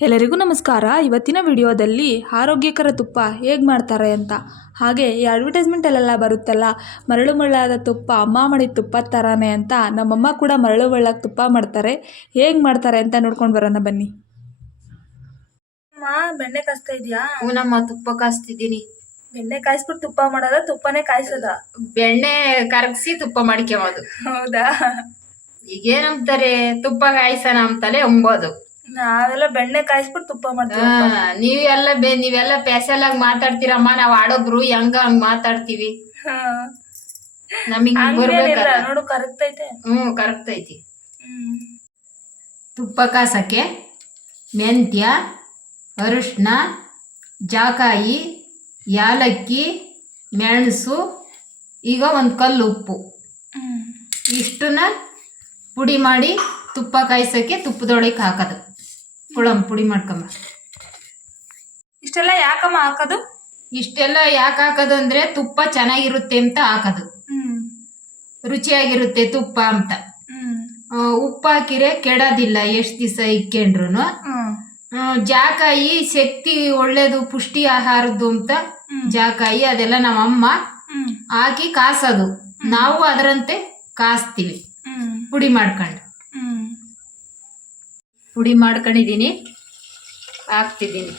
ಎಲ್ಲರಿಗೂ ನಮಸ್ಕಾರ. ಇವತ್ತಿನ ವಿಡಿಯೋದಲ್ಲಿ ಆರೋಗ್ಯಕರ ತುಪ್ಪ ಹೇಗೆ ಮಾಡ್ತಾರೆ ಅಂತ. ಹಾಗೆ ಈ ಅಡ್ವರ್ಟೈಸ್ಮೆಂಟಲ್ಲೆಲ್ಲ ಬರುತ್ತಲ್ಲ ಮರಳು ಮರಳಾದ ತುಪ್ಪ ಅಮ್ಮ ಮಾಡಿದ ತುಪ್ಪ ಥರಾನೇ ಅಂತ ನಮ್ಮಮ್ಮ ಕೂಡ ಮರಳು ಮರಳಾಗ ತುಪ್ಪ ಮಾಡ್ತಾರೆ. ಹೇಗೆ ಮಾಡ್ತಾರೆ ಅಂತ ನೋಡ್ಕೊಂಡು ಬರೋಣ ಬನ್ನಿ. ಅಮ್ಮ ಬೆಣ್ಣೆ ಕಾಯಿಸ್ತಾ ಇದೆಯಾ? ಹೂನಮ್ಮ ತುಪ್ಪ ಕಾಯಿಸ್ತಿದ್ದೀನಿ. ಬೆಣ್ಣೆ ಕಾಯಿಸ್ಬಿಟ್ಟು ತುಪ್ಪ ಮಾಡೋದ ತುಪ್ಪನೇ ಕಾಯಿಸೋದ? ಬೆಣ್ಣೆ ಕರಗಿಸಿ ತುಪ್ಪ ಮಾಡ್ಕೊಂಬೋದು ಹೌದಾ. ಈಗೇನಂತಾರೆ ತುಪ್ಪ ಕಾಯಿಸೋಣ ಅಂತಲೇ ಅಂಬೋದು. ನಾವೆಲ್ಲ ಬೆಣ್ಣೆ ಕಾಯಿಸ್ಬಿಟ್ಟು ತುಪ್ಪ ಮಾಡ್ತೀವಿ ನೀವೆಲ್ಲ ಬೇ ನೀವೆಲ್ಲ ಸ್ಪೆಷಲ್ ಆಗಿ ಮಾತಾಡ್ತೀರಮ್ಮ. ನಾವ್ ಆಡೋಬ್ರು ಹೆಂಗ ಹಂಗ್ ಮಾತಾಡ್ತೀವಿ. ನಮಗ್ ಬರ್ಬೇಕಲ್ಲ ನೋಡು ಕರಗ್ತೈತೆ. ಹ್ಮ್ ಕರೆಕ್ಟ್ ಐತಿ ಹ್ಮ್. ತುಪ್ಪ ಕಾಸಕ್ಕೆ ಮೆಂತ್ಯ ಅರಿಶಿನ ಜಾಕಾಯಿ ಯಾಲಕ್ಕಿ ಮೆಣಸು ಈಗ ಒಂದು ಕಲ್ಲು ಉಪ್ಪು. ಹ್ಮ್. ಇಷ್ಟನ್ನ ಪುಡಿ ಮಾಡಿ ತುಪ್ಪ ಕಾಯಿಸೋಕ್ಕೆ ತುಪ್ಪದೊಳಗೆ ಹಾಕೋದು. ಪುಳಂ ಪುಡಿ ಮಾಡ್ಕಮ್ಮ ಇಷ್ಟೆಲ್ಲ ಯಾಕಮ್ಮ ಹಾಕೋದು? ಇಷ್ಟೆಲ್ಲ ಯಾಕೆ ಹಾಕೋದು ಅಂದ್ರೆ ತುಪ್ಪ ಚೆನ್ನಾಗಿರುತ್ತೆ ಅಂತ ಹಾಕೋದು. ರುಚಿಯಾಗಿರುತ್ತೆ ತುಪ್ಪ ಅಂತ. ಉಪ್ಪು ಹಾಕಿರೆ ಕೆಡೋದಿಲ್ಲ ಎಷ್ಟು ದಿವಸ ಇಕ್ಕೊಂಡ್ರು ಜಾಕಾಯಿ ಶಕ್ತಿ ಒಳ್ಳೇದು ಪುಷ್ಟಿ ಆಹಾರದ್ದು ಅಂತ. ಜಾಕಾಯಿ ಅದೆಲ್ಲ ನಮ್ಮ ಅಮ್ಮ ಹಾಕಿ ಕಾಸೋದು. ನಾವು ಅದರಂತೆ ಕಾಸ್ತೀವಿ. ಪುಡಿ ಮಾಡ್ಕೊಂಡು. ಪುಡಿ ಮಾಡ್ಕೊಂಡಿದ್ದೀನಿ. ಹಾಕ್ತಿದ್ದೀನಿ.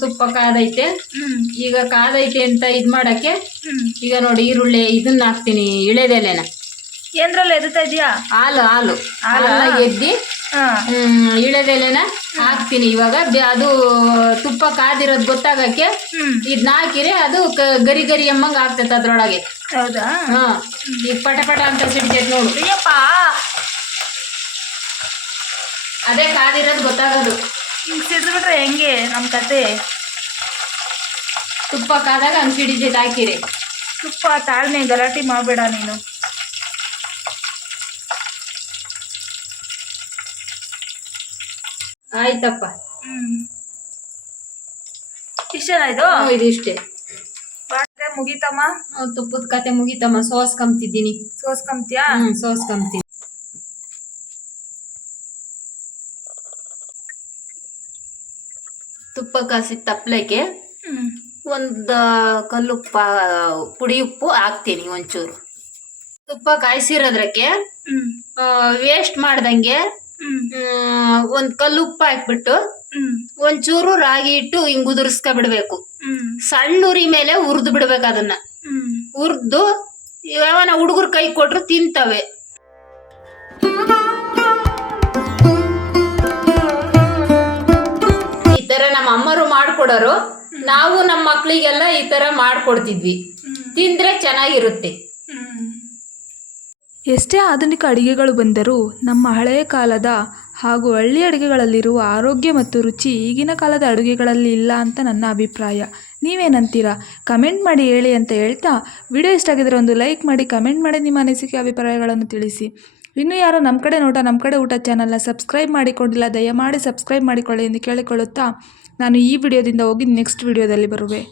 ತುಪ್ಪ ಕಾದೈತೆ ಈಗ ಕಾದೈತೆ ಅಂತ ಇದ್ ಮಾಡಕ್ಕೆ ಈಗ ನೋಡಿ ಈರುಳ್ಳಿ ಇದನ್ನ ಹಾಕ್ತೀನಿ. ಇಳೆದೆಲೆನ. ಏನ್ರಲ್ಲಿ ಎದುತ್ತಾ ಹಾಲು ಹಾಲು. ಹಾಲು ಹಾಲಾ? ಎದ್ದಿ ಇಳೆದೆಲೆನ ಹಾಕ್ತೀನಿ. ಇವಾಗ ಅದು ತುಪ್ಪ ಕಾದಿರೋದು ಗೊತ್ತಾಗಕ್ಕೆ ಇದನ್ನ ಹಾಕಿರೆ ಅದು ಗರಿ ಗರಿ ಎಮ್ಮಂಗ್ ಆಗ್ತೈತೆ ಅದ್ರೊಳಗೆ. ಹೌದಾ? ಹಾ. ಈಗ ಪಟ ಪಟ ಅಂತ ಸಿಡ್ತೈತೆ ನೋಡು. ಅದೇ ಕಾದಿರೋದು ಗೊತ್ತಾಗೋದು. ಹಿಂಗ್ ಸಿಡಿದ್ಬಿಟ್ರೆ ಹೆಂಗೆ ನಮ್ಮ ಕತೆ? ತುಪ್ಪ ಕಾದಾಗ ಹಂಗೆ ಸಿಡಿತೈತೆ ಹಾಕಿರಿ. ತುಪ್ಪ ತಾಳ್ಮೆ ಗಲಾಟೆ ಮಾಡಬೇಡ ನೀನು. ಆಯ್ತಪ್ಪ. ಹ್ಮ್. ಇಷ್ಟೇನಾ ಇದು? ಹ್ಮ್, ಬಾಟ್ರೆ ಮುಗೀತಮ್ಮ? ತುಪ್ಪದ ಕತೆ ಮುಗೀತಮ್ಮ. ಸೋಸ್ಕೊಂತಿದ್ದೀನಿ ಸೋಸ್ಕೊಂತೀಯಾ ಹ್ಮ್ ಸೋಸ್ಕೊಂತೀನಿ ತುಪ್ಪ ಕಾಸಿ ತಪ್ಲೆಗೆ ಹ್ಮ್. ಒಂದು ಕಲ್ಲುಪ್ಪ ಪುಡಿ ಉಪ್ಪು ಹಾಕ್ತೀನಿ ಒಂಚೂರು. ತುಪ್ಪ ಕಾಯಿಸಿರೋದ್ರಕ್ಕೆ ಹ್ಮ್. ವೇಸ್ಟ್ ಮಾಡ್ದಂಗೆ ಒಂದು ಕಲ್ಲು ಉಪ್ಪು ಹಾಕ್ಬಿಟ್ಟು ಒಂದ್ ಒಂಚೂರು ರಾಗಿ ಇಟ್ಟು ಹಿಂಗ್ ಉದುರ್ಸ್ಕ ಬಿಡ್ಬೇಕು ಸಣ್ಣ ಉರಿ ಮೇಲೆ ಹುರಿದು ಬಿಡ್ಬೇಕು ಅದನ್ನ. ಉರ್ದು ಹುರಿದು ಯಾವನ ಹುಡುಗರು ಕೈ ಕೊಟ್ರು ತಿಂತವೆ. ಈ ತರ ನಮ್ಮ ಅಮ್ಮರು ಮಾಡ್ಕೊಡೋರು. ನಾವು ನಮ್ಮ ಮಕ್ಳಿಗೆಲ್ಲ ಈ ತರ ಮಾಡ್ಕೊಡ್ತಿದ್ವಿ. ತಿಂದ್ರೆ ಚೆನ್ನಾಗಿರುತ್ತೆ. ಎಷ್ಟೇ ಆಧುನಿಕ ಅಡಿಗೆಗಳು ಬಂದರೂ ನಮ್ಮ ಹಳೆಯ ಕಾಲದ ಹಾಗೂ ಹಳ್ಳಿ ಅಡುಗೆಗಳಲ್ಲಿರುವ ಆರೋಗ್ಯ ಮತ್ತು ರುಚಿ ಈಗಿನ ಕಾಲದ ಅಡುಗೆಗಳಲ್ಲಿ ಇಲ್ಲ ಅಂತ ನನ್ನ ಅಭಿಪ್ರಾಯ. ನೀವೇನಂತೀರಾ? ಕಮೆಂಟ್ ಮಾಡಿ ಹೇಳಿ ಅಂತ ಹೇಳ್ತಾ ವಿಡಿಯೋ ಇಷ್ಟ ಆಗಿದ್ರೆ ಒಂದು ಲೈಕ್ ಮಾಡಿ, ಕಮೆಂಟ್ ಮಾಡಿ ನಿಮ್ಮ ಅನಿಸಿಕೆ, ಅಭಿಪ್ರಾಯಗಳನ್ನು ತಿಳಿಸಿ. ಇನ್ನೂ ಯಾರೋ ನಮ್ಮ ಕಡೆ ನೋಟ, ನಮ್ಮ ಕಡೆ ಊಟ ಚಾನಲ್ನ ಸಬ್ಸ್ಕ್ರೈಬ್ ಮಾಡಿಕೊಂಡಿಲ್ಲ, ದಯಮಾಡಿ ಸಬ್ಸ್ಕ್ರೈಬ್ ಮಾಡಿಕೊಳ್ಳಿ ಎಂದು ಕೇಳಿಕೊಳ್ಳುತ್ತಾ ನಾನು ಈ ವಿಡಿಯೋದಿಂದ ಹೋಗಿ ನೆಕ್ಸ್ಟ್ ವಿಡಿಯೋದಲ್ಲಿ ಬರುವೆ.